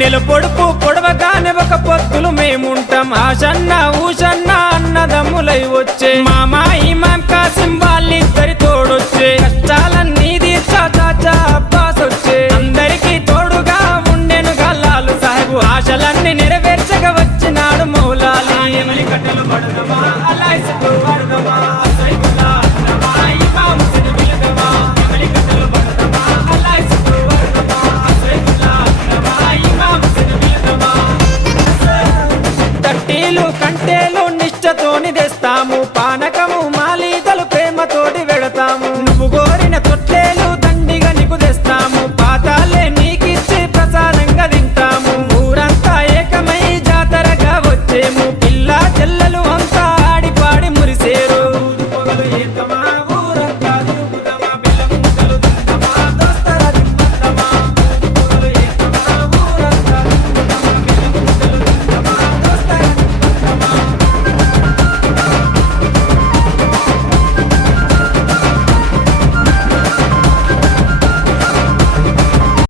నెల పొడుపు పొడవగానే ఒక పొత్తులు మేముంటాం ఆషన్న ఊషన్న అన్నదమ్ములై వచ్చే మామా ఇమాం కాసిం వాళ్ళిద్దరి తోడొచ్చే కష్టాలన్నీ తీర్చా చాచా అబ్బాస్ వచ్చే అందరికీ తోడుగా ఉండెను గల్లాలు సాహెబు ఆశలన్నీ నెరవేర్చగా వచ్చినాడు మౌలాలి ఎమలి కట్టలు పడదమా అల్లాయిసుకు పడదమా సైదుల్లా అన్నమా ఇమాం హుస్సేన్ బిలదమా ఎమలి కట్టలు పడదమా అల్లాయిసుకు పడదమా సైదుల్లా అన్నమా ఇమాం హుస్సేన్ బిలదమా తట్టీలు కంటేలు నిష్టతోని తెస్తాము పాన